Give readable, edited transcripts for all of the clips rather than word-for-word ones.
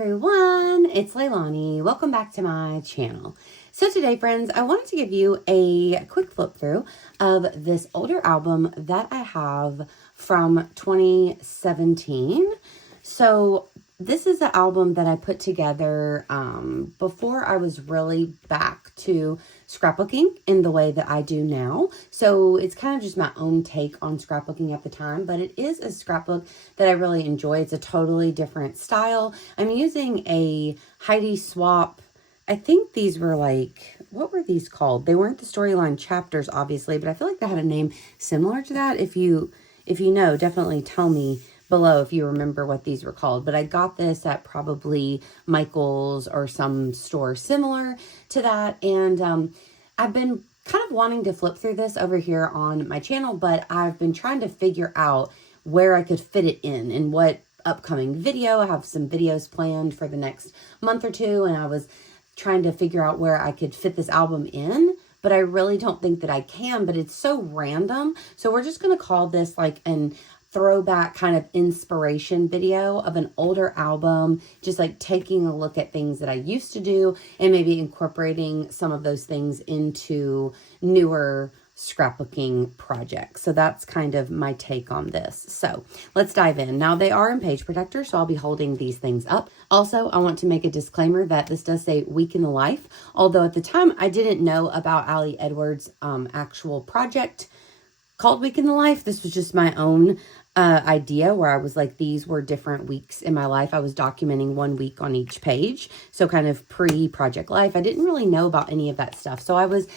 everyone, it's Leilani. Welcome back to my channel. So today, friends, I wanted to give you a quick flip through of this older album that I have from 2017. So this is the album that I put together before I was really back to scrapbooking in the way that I do now. So it's kind of just my own take on scrapbooking at the time, but it is a scrapbook that I really enjoy. It's a totally different style. I'm using a Heidi Swapp. I think these were like, what were these called? They weren't the storyline chapters, obviously, but I feel like they had a name similar to that. If you know, definitely tell me below if you remember what these were called. But I got this at probably Michael's or some store similar to that. And I've been kind of wanting to flip through this over here on my channel, but I've been trying to figure out where I could fit it in what upcoming video. I have some videos planned for the next month or two, and I was trying to figure out where I could fit this album in, but I really don't think that I can, but it's so random. So we're just going to call this like an throwback kind of inspiration video of an older album, just like taking a look at things that I used to do and maybe incorporating some of those things into newer scrapbooking projects. So that's kind of my take on this. So let's dive in. Now they are in page protector, so I'll be holding these things up. Also, I want to make a disclaimer that this does say Week in the Life, although at the time I didn't know about Ali Edwards' actual project called Week in the Life. This was just my own idea where I was like, these were different weeks in my life. I was documenting 1 week on each page. So kind of pre-Project Life. I didn't really know about any of that stuff. So I was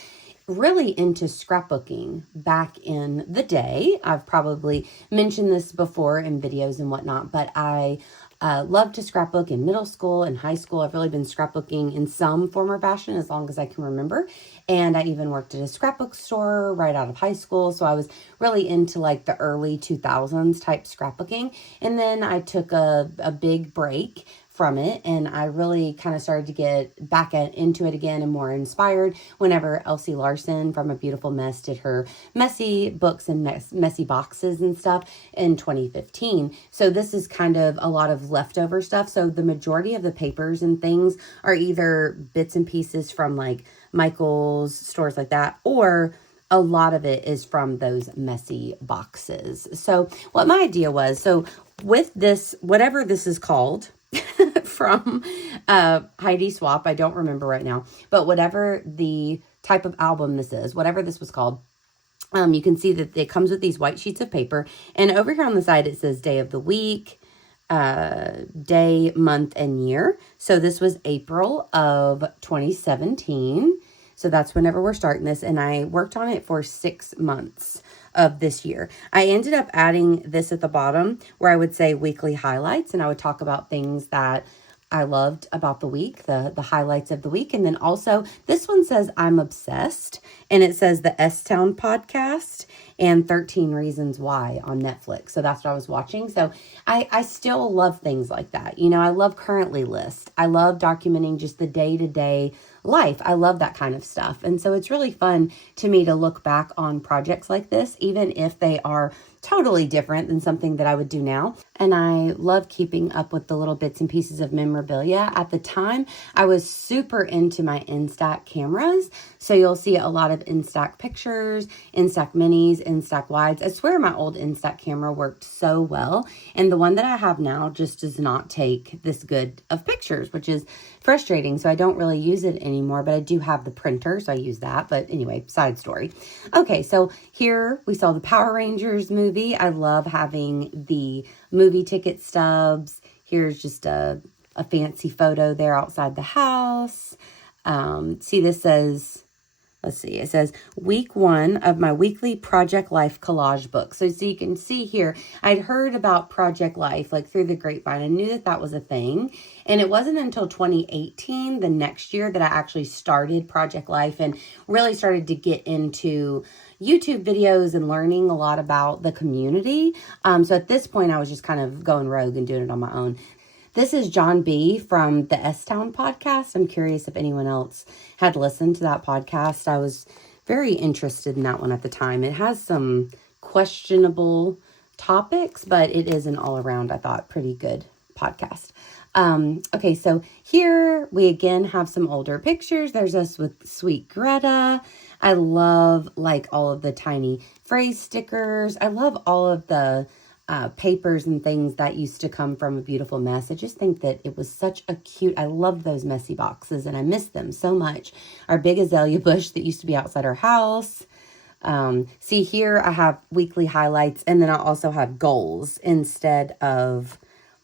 really into scrapbooking back in the day. I've probably mentioned this before in videos and whatnot, but I loved to scrapbook in middle school and high school. I've really been scrapbooking in some form or fashion as long as I can remember. And I even worked at a scrapbook store right out of high school. So I was really into like the early 2000s type scrapbooking. And then I took a big break from it, and I really kind of started to get back into it again and more inspired whenever Elsie Larson from A Beautiful Mess did her messy books and messy boxes and stuff in 2015. So this is kind of a lot of leftover stuff. So the majority of the papers and things are either bits and pieces from like Michael's, stores like that, or a lot of it is from those messy boxes. So what my idea was, so with this, whatever this is called, from Heidi Swapp, I don't remember right now, but whatever the type of album this is, whatever this was called, you can see that it comes with these white sheets of paper, and over here on the side it says day of the week, day, month, and year. So this was April of 2017. So that's whenever we're starting this, and I worked on it for 6 months of this year. I ended up adding this at the bottom where I would say weekly highlights, and I would talk about things that I loved about the week, the highlights of the week. And then also this one says I'm obsessed, and it says the S-Town podcast and 13 Reasons Why on Netflix. So that's what I was watching. So I still love things like that. You know, I love currently list. I love documenting just the day-to-day life. I love that kind of stuff. And so it's really fun to me to look back on projects like this, even if they are totally different than something that I would do now. And I love keeping up with the little bits and pieces of memorabilia. At the time, I was super into my Instax cameras. So you'll see a lot of Instax pictures, Instax minis, Instax wides. I swear my old Instax camera worked so well. And the one that I have now just does not take this good of pictures, which is frustrating. So I don't really use it anymore, but I do have the printer, so I use that. But anyway, side story. Okay, so here we saw the Power Rangers movie. I love having the movie ticket stubs. Here's just a fancy photo there outside the house. See, this says, let's see, it says week 1 of my weekly Project Life collage book. So you can see here, I'd heard about Project Life like through the grapevine. I knew that was a thing. And it wasn't until 2018, the next year, that I actually started Project Life and really started to get into YouTube videos and learning a lot about the community. So at this point, I was just kind of going rogue and doing it on my own. This is John B. from the S-Town podcast. I'm curious if anyone else had listened to that podcast. I was very interested in that one at the time. It has some questionable topics, but it is an all around, I thought, pretty good podcast. Okay, so here we again have some older pictures. There's us with sweet Greta. I love like all of the tiny phrase stickers. I love all of the papers and things that used to come from A Beautiful Mess. I just think that it was such a cute, I love those messy boxes and I miss them so much. Our big azalea bush that used to be outside our house. See here I have weekly highlights, and then I also have goals instead of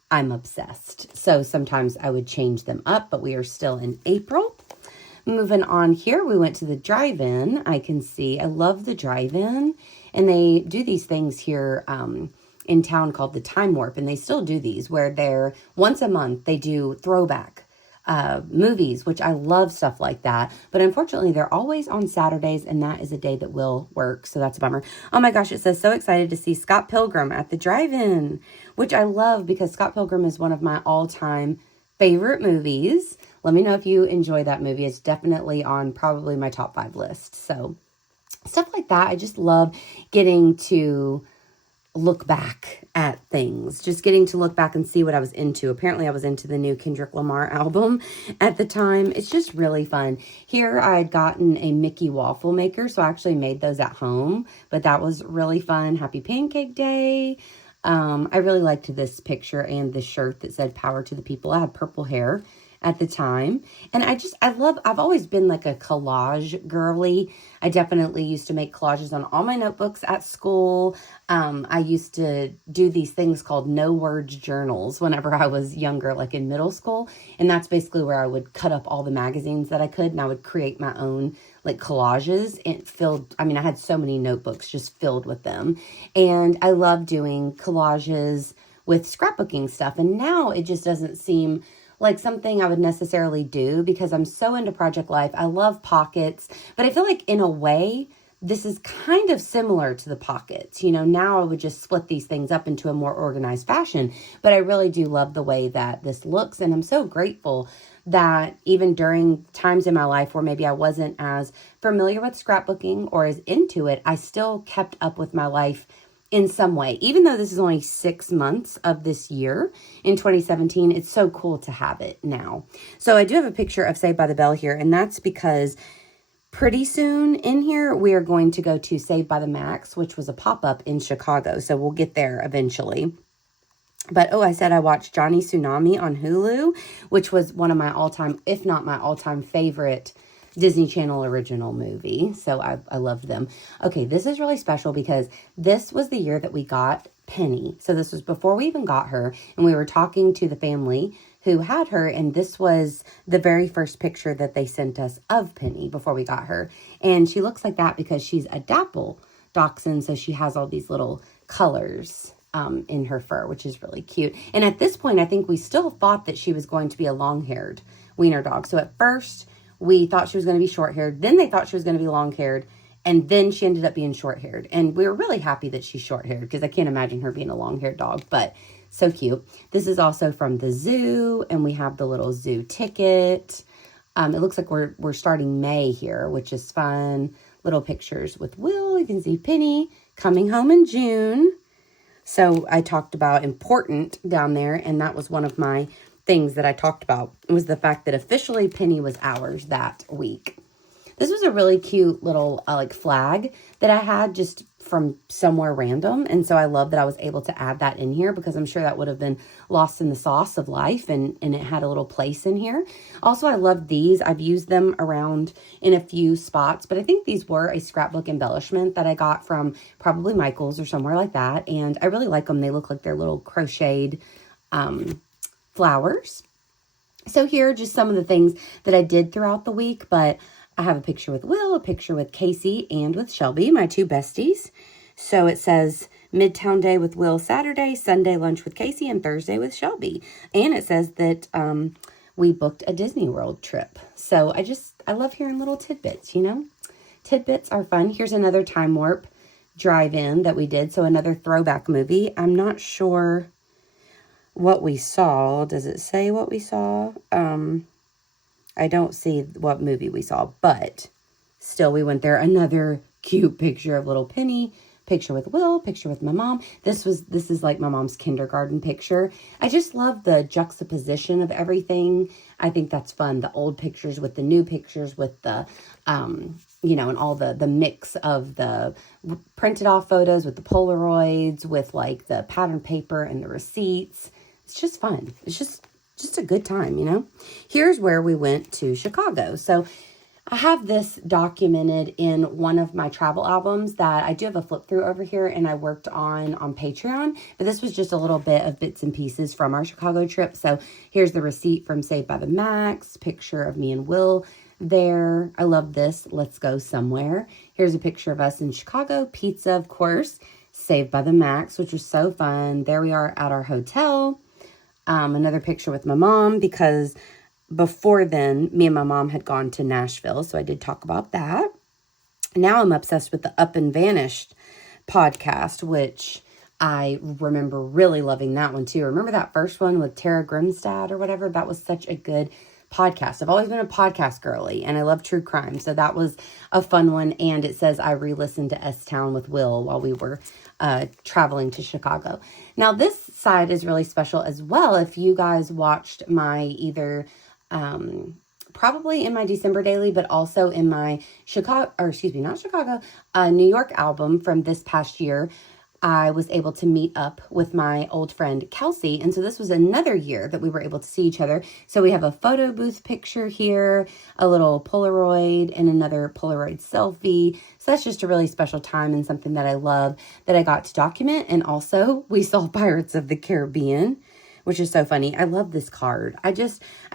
I'm obsessed. So sometimes I would change them up, but we are still in April. Moving on here, we went to the drive-in. I can see, I love the drive-in, and they do these things here in town called the Time Warp, and they still do these where they're once a month, they do throwback movies, which I love stuff like that. But unfortunately, they're always on Saturdays, and that is a day that will work. So that's a bummer. Oh my gosh, it says, so excited to see Scott Pilgrim at the drive-in, which I love because Scott Pilgrim is one of my all-time favorite movies. Let me know if you enjoy that movie. It's definitely on probably my top 5 list. So stuff like that. I just love getting to look back at things, just getting to look back and see what I was into. Apparently I was into the new Kendrick Lamar album at the time. It's just really fun. Here I had gotten a Mickey waffle maker, so I actually made those at home, but that was really fun. Happy Pancake Day. I really liked this picture and the shirt that said power to the people. I had purple hair at the time. And I've always been like a collage girly. I definitely used to make collages on all my notebooks at school. I used to do these things called no words journals whenever I was younger, like in middle school. And that's basically where I would cut up all the magazines that I could, and I would create my own like collages and I had so many notebooks just filled with them. And I love doing collages with scrapbooking stuff. And now it just doesn't seem like something I would necessarily do because I'm so into project life. I love pockets, but I feel like in a way, this is kind of similar to the pockets. You know, now I would just split these things up into a more organized fashion, but I really do love the way that this looks. And I'm so grateful that even during times in my life where maybe I wasn't as familiar with scrapbooking or as into it, I still kept up with my life in some way. Even though this is only 6 months of this year in 2017, it's so cool to have it now. So I do have a picture of Saved by the Bell here, and that's because pretty soon in here, we are going to go to Saved by the Max, which was a pop-up in Chicago. So we'll get there eventually. But, I said I watched Johnny Tsunami on Hulu, which was one of my all-time, if not my all-time favorite Disney Channel original movie. So I loved them. Okay, this is really special because this was the year that we got Penny. So this was before we even got her, and we were talking to the family who had her, and this was the very first picture that they sent us of Penny before we got her. And she looks like that because she's a dapple dachshund, so she has all these little colors in her fur, which is really cute. And at this point, I think we still thought that she was going to be a long-haired wiener dog. So at first, we thought she was going to be short-haired. Then they thought she was going to be long-haired. And then she ended up being short-haired. And we were really happy that she's short-haired because I can't imagine her being a long-haired dog. But so cute. This is also from the zoo. And we have the little zoo ticket. It looks like we're starting May here, which is fun. Little pictures with Will. You can see Penny coming home in June. So I talked about important down there. And that was one of my things that I talked about. It was the fact that officially Penny was ours that week. This was a really cute little like flag that I had just from somewhere random. And so I love that I was able to add that in here because I'm sure that would have been lost in the sauce of life, and it had a little place in here. Also, I love these. I've used them around in a few spots, but I think these were a scrapbook embellishment that I got from probably Michael's or somewhere like that. And I really like them. They look like they're little crocheted flowers. So here are just some of the things that I did throughout the week, but I have a picture with Will, a picture with Casey, and with Shelby, my 2 besties. So it says Midtown Day with Will Saturday, Sunday lunch with Casey, and Thursday with Shelby. And it says that we booked a Disney World trip. So I love hearing little tidbits, you know. Tidbits are fun. Here's another Time Warp drive-in that we did. So another throwback movie. I'm not sure what we saw. Does it say what we saw? I don't see what movie we saw, but still we went there. Another cute picture of little Penny picture with Will, picture with my mom. This is like my mom's kindergarten picture. I just love the juxtaposition of everything. I think that's fun. The old pictures with the new pictures with the, and all the mix of the printed off photos with the Polaroids, with like the pattern paper and the receipts. It's just fun. It's just a good time. Here's where we went to Chicago. So I have this documented in one of my travel albums that I do have a flip through over here and I worked on Patreon, but this was just a little bit of bits and pieces from our Chicago trip. So here's the receipt from Saved by the Max, picture of me and Will there. I love this. Let's go somewhere. Here's a picture of us in Chicago. Pizza, of course, Saved by the Max, which was so fun. There we are at our hotel. Another picture with my mom because before then, me and my mom had gone to Nashville, so I did talk about that. Now I'm obsessed with the Up and Vanished podcast, which I remember really loving that one too. Remember that first one with Tara Grimstad or whatever? That was such a good podcast. I've always been a podcast girly, and I love true crime, so that was a fun one. And it says I re-listened to S-Town with Will while we were traveling to Chicago. Now, this side is really special as well. If you guys watched my either probably in my December daily, but also in my New York album from this past year, I was able to meet up with my old friend Kelsey. And so this was another year that we were able to see each other. So we have a photo booth picture here, a little Polaroid, and another Polaroid selfie. So that's just a really special time and something that I love that I got to document. And also we saw Pirates of the Caribbean, which is so funny. I love this card. I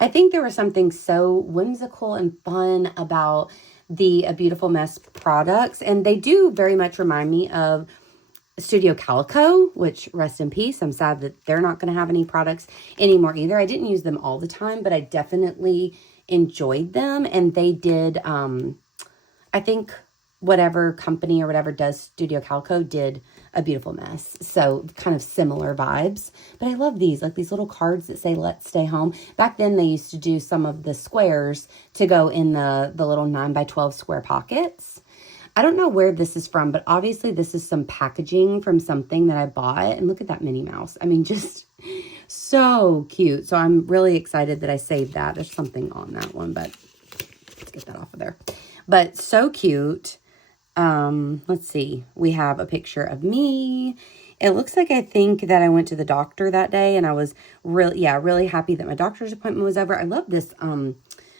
think there was something so whimsical and fun about the A Beautiful Mess products. And they do very much remind me of Studio Calico, which rest in peace. I'm sad that they're not going to have any products anymore either. I didn't use them all the time, but I definitely enjoyed them. And they did, I think whatever company or whatever does Studio Calico did A Beautiful Mess. So kind of similar vibes. But I love these, like these little cards that say, let's stay home. Back then they used to do some of the squares to go in the little 9x12 square pockets. I don't know where this is from, but obviously this is some packaging from something that I bought. And look at that Minnie Mouse. I mean, just so cute. So I'm really excited that I saved that. There's something on that one, but let's get that off of there. But so cute. Let's see. We have a picture of me. It looks like I think that I went to the doctor that day and I was really happy that my doctor's appointment was over. I love this. I'm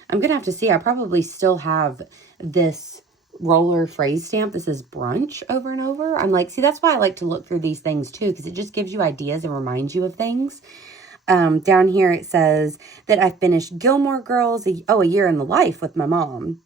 going to have to see. I probably still have this roller phrase stamp. This is brunch over and over. I'm like, see, that's why I like to look through these things too, because it just gives you ideas and reminds you of things. Down here it says that I finished Gilmore Girls, a year in the life with my mom.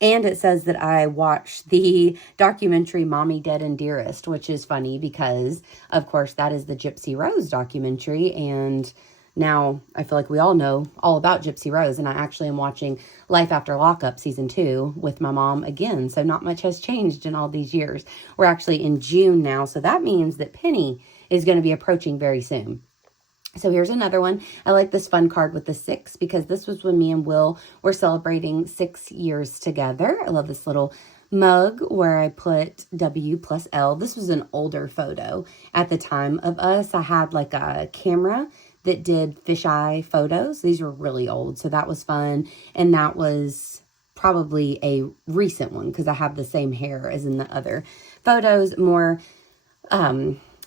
And it says that I watched the documentary Mommy Dead and Dearest, which is funny because, of course, that is the Gypsy Rose documentary. And now I feel like we all know all about Gypsy Rose. And I actually am watching Life After Lockup Season 2 with my mom again. So not much has changed in all these years. We're actually in June now. So that means that Penny is going to be approaching very soon. So here's another one. I like this fun card with the 6 because this was when me and Will were celebrating 6 years together. I love this little mug where I put W+L. This was an older photo at the time of us. I had like a camera that did fisheye photos. These were really old, so that was fun. And that was probably a recent one because I have the same hair as in the other photos. More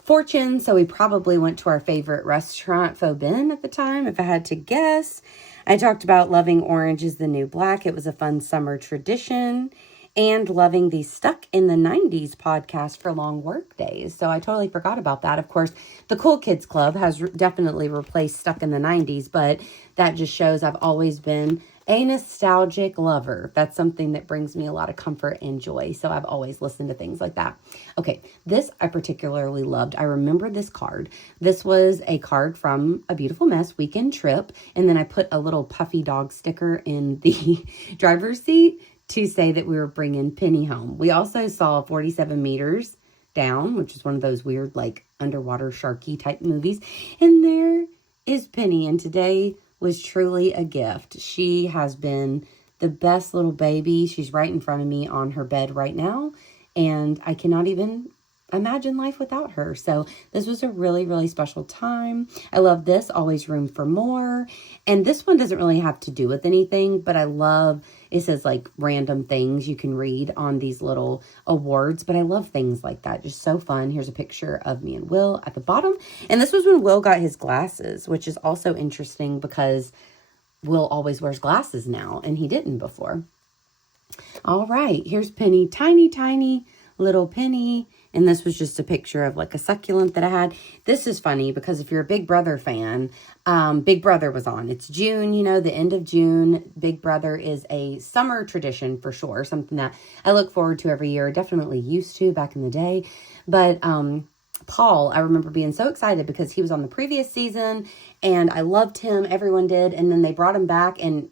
fortune, so we probably went to our favorite restaurant, Faux Ben, at the time, if I had to guess. I talked about loving orange is the new black. It was a fun summer tradition. And loving the Stuck in the 90s podcast for long work days. So I totally forgot about that. Of course, the Cool Kids Club has definitely replaced Stuck in the 90s, but that just shows I've always been a nostalgic lover. That's something that brings me a lot of comfort and joy. So I've always listened to things like that. Okay, this I particularly loved. I remember this card. This was a card from A Beautiful Mess weekend trip. And then I put a little puffy dog sticker in the driver's seat to say that we were bringing Penny home. We also saw 47 meters down, which is one of those weird, like, underwater sharky type movies. And there is Penny. And today was truly a gift. She has been the best little baby. She's right in front of me on her bed right now. And I imagine life without her. So this was a really, really special time. I love this, Always Room for More. And this one doesn't really have to do with anything, but I love, it says like random things you can read on these little awards, but I love things like that. Just so fun. Here's a picture of me and Will at the bottom. And this was when Will got his glasses, which is also interesting because Will always wears glasses now and he didn't before. All right, here's Penny, tiny, tiny little Penny. And this was just a picture of like a succulent that I had. This is funny because if you're a Big Brother fan, Big Brother was on. It's June, you know, the end of June. Big Brother is a summer tradition for sure. Something that I look forward to every year. Definitely used to back in the day. But Paul, I remember being so excited because he was on the previous season and I loved him. Everyone did. And then they brought him back and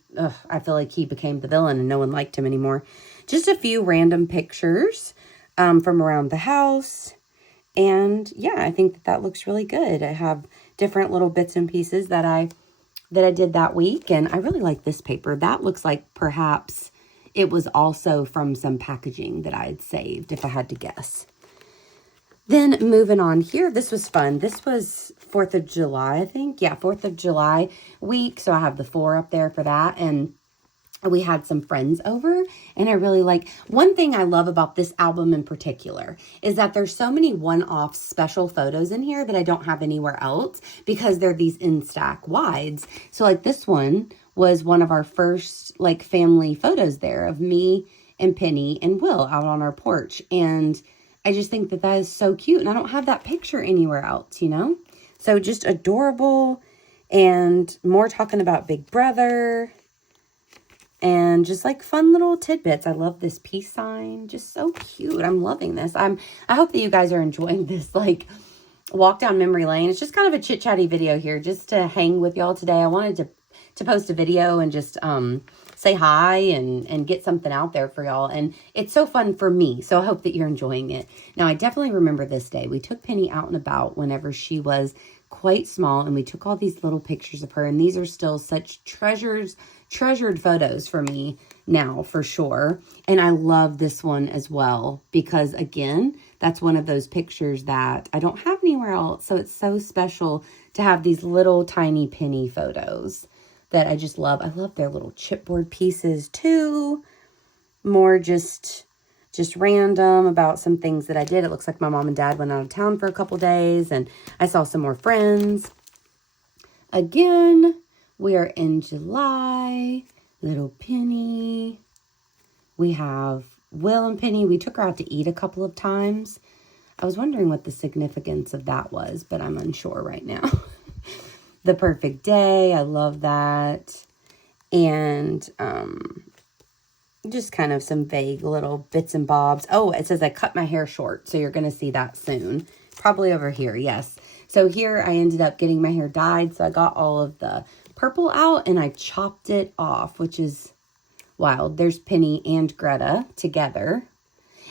I feel like he became the villain and no one liked him anymore. Just a few random pictures from around the house. And yeah, I think that looks really good. I have different little bits and pieces that I did that week. And I really like this paper. That looks like perhaps it was also from some packaging that I had saved, if I had to guess. Then moving on here, this was fun. This was 4th of July, I think. Yeah, 4th of July week. So I have the 4 up there for that. And we had some friends over and I really like, one thing I love about this album in particular is that there's so many one-off special photos in here that I don't have anywhere else because they're these Instax wides. So like this one was one of our first like family photos there of me and Penny and Will out on our porch. And I just think that that is so cute and I don't have that picture anywhere else, you know? So just adorable and more talking about Big Brother. And just like fun little tidbits. I love this peace sign. Just so cute. I'm loving this. I hope that you guys are enjoying this like walk down memory lane. It's just kind of a chit-chatty video here just to hang with y'all today. I wanted to post a video and just say hi and get something out there for y'all. And it's so fun for me. So I hope that you're enjoying it. Now, I definitely remember this day. We took Penny out and about whenever she was quite small. And we took all these little pictures of her. And these are still such treasured photos for me now, for sure. And I love this one as well because, again, that's one of those pictures that I don't have anywhere else. So it's so special to have these little tiny Penny photos that I just love. I love their little chipboard pieces too. More just random about some things that I did. It looks like my mom and dad went out of town for a couple days and I saw some more friends. Again, we are in July. Little Penny. We have Will and Penny. We took her out to eat a couple of times. I was wondering what the significance of that was, but I'm unsure right now. The perfect day. I love that. And just kind of some vague little bits and bobs. Oh, it says I cut my hair short. So you're going to see that soon. Probably over here. Yes. So here I ended up getting my hair dyed. So I got all of the purple out and I chopped it off, which is wild. There's Penny and Greta together.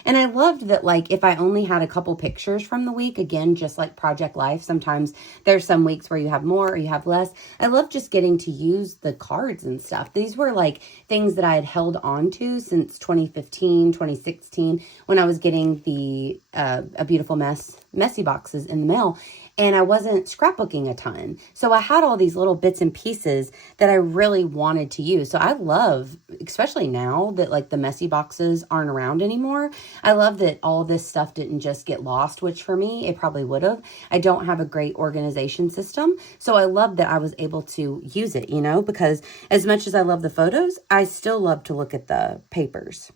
And I loved that, like, if I only had a couple pictures from the week, again, just like Project Life, sometimes there's some weeks where you have more or you have less. I love just getting to use the cards and stuff. These were like things that I had held on to since 2015, 2016, when I was getting the A Beautiful Messy boxes in the mail. And I wasn't scrapbooking a ton. So I had all these little bits and pieces that I really wanted to use. So I love, especially now that like the messy boxes aren't around anymore, I love that all this stuff didn't just get lost, which for me, it probably would have. I don't have a great organization system. So I love that I was able to use it, you know, because as much as I love the photos, I still love to look at the papers.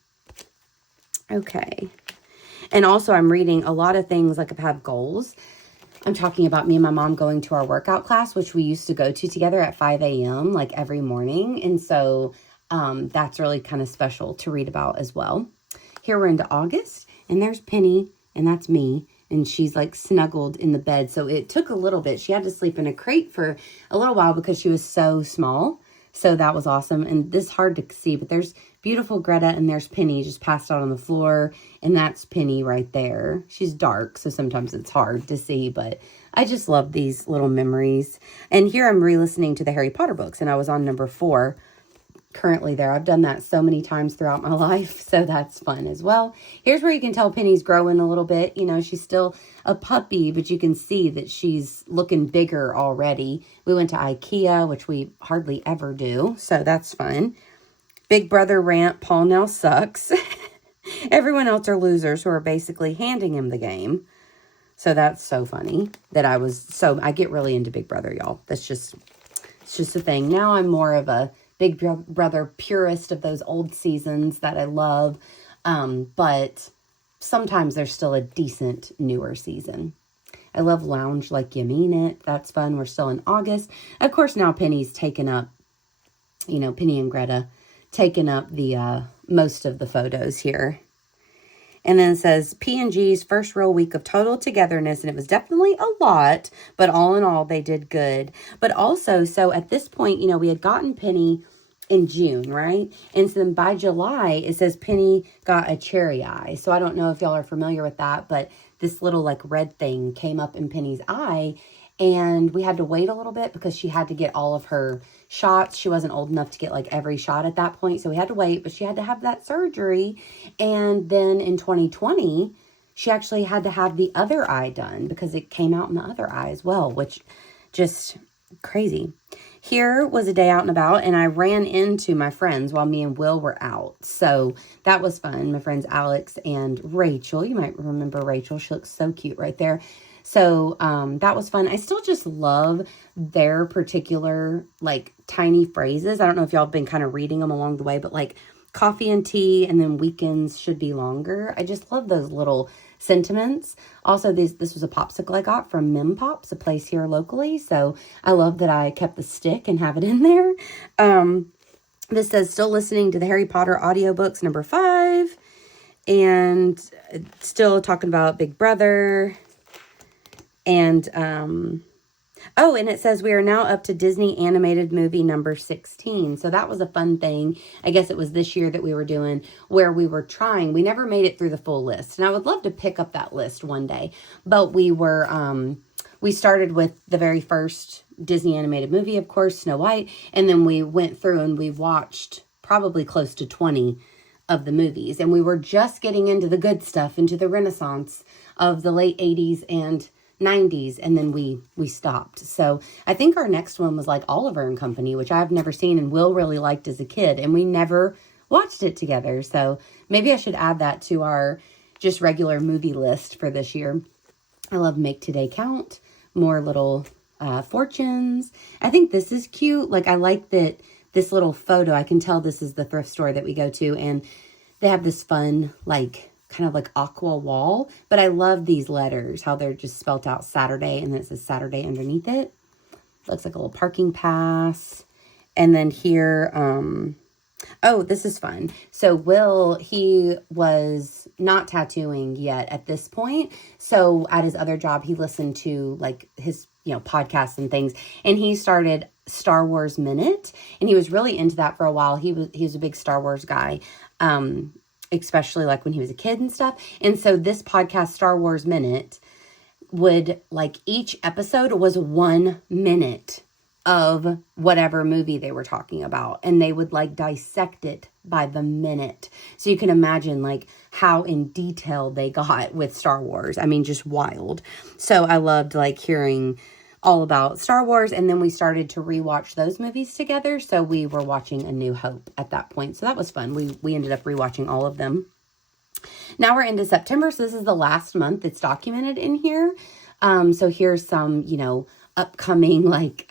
Okay. And also I'm reading a lot of things like I have goals. I'm talking about me and my mom going to our workout class, which we used to go to together at 5 a.m. like every morning. And so that's really kind of special to read about as well. Here we're into August and there's Penny and that's me. And she's like snuggled in the bed. So it took a little bit. She had to sleep in a crate for a little while because she was so small. So that was awesome. And this is hard to see, but there's beautiful Greta and there's Penny just passed out on the floor. And that's Penny right there. She's dark, so sometimes it's hard to see, but I just love these little memories. And here I'm re-listening to the Harry Potter books and I was on number 4. currently there. I've done that so many times throughout my life, so that's fun as well. Here's where you can tell Penny's growing a little bit. You know, she's still a puppy, but you can see that she's looking bigger already. We went to IKEA, which we hardly ever do, so that's fun. Big Brother rant, Paul now sucks. Everyone else are losers who are basically handing him the game. So that's so funny that I get really into Big Brother, y'all. It's just a thing. Now I'm more of a Big Brother purist of those old seasons that I love. But sometimes there's still a decent newer season. I love Lounge Like You Mean It. That's fun. We're still in August. Of course, now Penny's taken up, you know, Penny and Greta taken up the most of the photos here. And then it says P&G's first real week of total togetherness. And it was definitely a lot, but all in all, they did good. But also, so at this point, you know, we had gotten Penny in June, right? And so then by July, it says Penny got a cherry eye. So I don't know if y'all are familiar with that, but this little like red thing came up in Penny's eye. And we had to wait a little bit because she had to get all of her shots. She wasn't old enough to get like every shot at that point. So we had to wait, but she had to have that surgery. And then in 2020, she actually had to have the other eye done because it came out in the other eye as well, which just crazy. Here was a day out and about, and I ran into my friends while me and Will were out. So that was fun. My friends Alex and Rachel. You might remember Rachel. She looks so cute right there. So that was fun. I still just love their particular like tiny phrases. I don't know if y'all have been kind of reading them along the way, but like coffee and tea and then weekends should be longer. I just love those little sentiments. Also, this was a popsicle I got from Mim Pops, a place here locally. So I love that I kept the stick and have it in there. This says still listening to the Harry Potter audiobooks, number 5. And still talking about Big Brother. And, oh, and it says we are now up to Disney animated movie number 16. So that was a fun thing. I guess it was this year that we were doing where we were trying. We never made it through the full list. And I would love to pick up that list one day. But we were, we started with the very first Disney animated movie, of course, Snow White. And then we went through and we watched probably close to 20 of the movies. And we were just getting into the good stuff, into the Renaissance of the late 80s and 90s, and then we stopped. So I think our next one was like Oliver and Company, which I've never seen and Will really liked as a kid, and we never watched it together. So maybe I should add that to our just regular movie list for this year. I love Make Today Count, more little fortunes. I think this is cute. Like I like that this little photo, I can tell this is the thrift store that we go to, and they have this fun like kind of like aqua wall, but I love these letters, how they're just spelt out Saturday, and then it says Saturday underneath it. Looks like a little parking pass. And then here, oh, this is fun. So Will, he was not tattooing yet at this point. So at his other job, he listened to like his, podcasts and things, and he started Star Wars Minute, and he was really into that for a while. He was a big Star Wars guy. Especially like when he was a kid and stuff. And so this podcast, Star Wars Minute, would like each episode was 1 minute of whatever movie they were talking about. And they would like dissect it by the minute. So you can imagine like how in detail they got with Star Wars. I mean, just wild. So I loved like hearing all about Star Wars, and then we started to rewatch those movies together. So we were watching A New Hope at that point. So that was fun. We ended up rewatching all of them. Now we're into September, so this is the last month that's documented in here. So here's some, upcoming like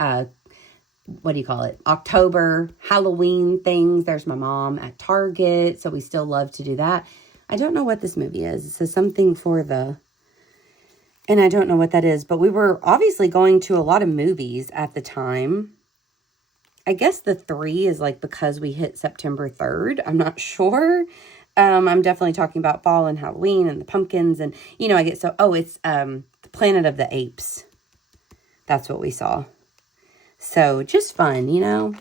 what do you call it? October Halloween things. There's my mom at Target, so we still love to do that. I don't know what this movie is. It says something for the... And I don't know what that is, but we were obviously going to a lot of movies at the time. I guess the 3 is like because we hit September 3rd. I'm not sure. I'm definitely talking about fall and Halloween and the pumpkins. And, I get so... Oh, it's the Planet of the Apes. That's what we saw. So just fun,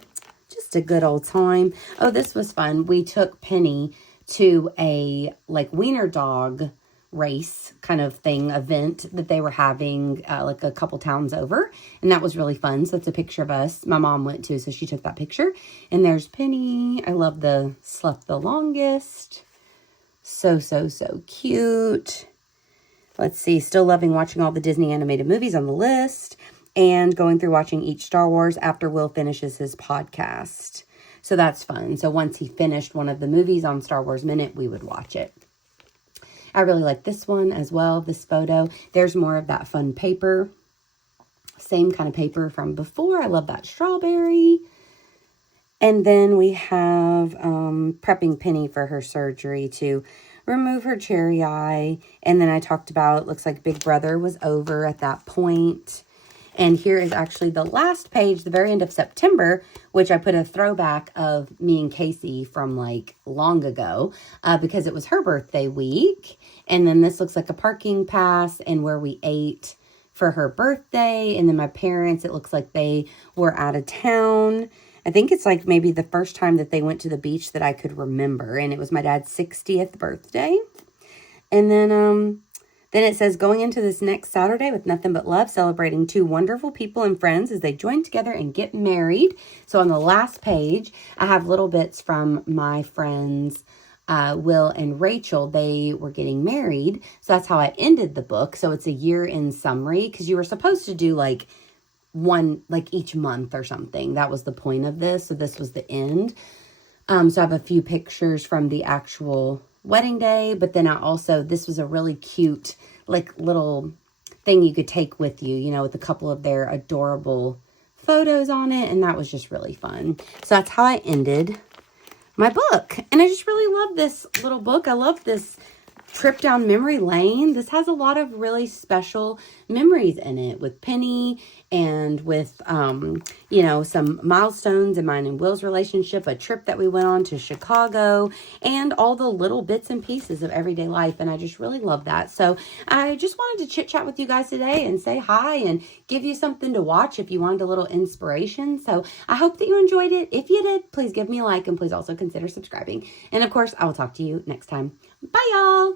just a good old time. Oh, this was fun. We took Penny to a like wiener dog race kind of thing, event that they were having like a couple towns over. And that was really fun. So it's a picture of us. My mom went too, so she took that picture. And there's Penny. I love the slept the longest. So, so, so cute. Let's see. Still loving watching all the Disney animated movies on the list. And going through watching each Star Wars after Will finishes his podcast. So that's fun. So once he finished one of the movies on Star Wars Minute, we would watch it. I really like this one as well, this photo. There's more of that fun paper. Same kind of paper from before. I love that strawberry. And then we have prepping Penny for her surgery to remove her cherry eye. And then I talked about, looks like Big Brother was over at that point. And here is actually the last page, the very end of September, which I put a throwback of me and Casey from like long ago because it was her birthday week. And then this looks like a parking pass and where we ate for her birthday. And then my parents, it looks like they were out of town. I think it's like maybe the first time that they went to the beach that I could remember. And it was my dad's 60th birthday. And then it says, going into this next Saturday with nothing but love, celebrating two wonderful people and friends as they join together and get married. So on the last page, I have little bits from my friends, Will and Rachel. They were getting married. So that's how I ended the book. So it's a year in summary because you were supposed to do like one, like each month or something. That was the point of this. So this was the end. So I have a few pictures from the actual wedding day, but then this was a really cute, like little thing you could take with you, you know, with a couple of their adorable photos on it. And that was just really fun. So that's how I ended my book. And I just really love this little book. I love this trip down memory lane. This has a lot of really special memories in it with Penny and with, you know, some milestones in mine and Will's relationship, a trip that we went on to Chicago, and all the little bits and pieces of everyday life. And I just really love that. So I just wanted to chit chat with you guys today and say hi and give you something to watch if you wanted a little inspiration. So I hope that you enjoyed it. If you did, please give me a like and please also consider subscribing. And of course, I will talk to you next time. Bye, y'all.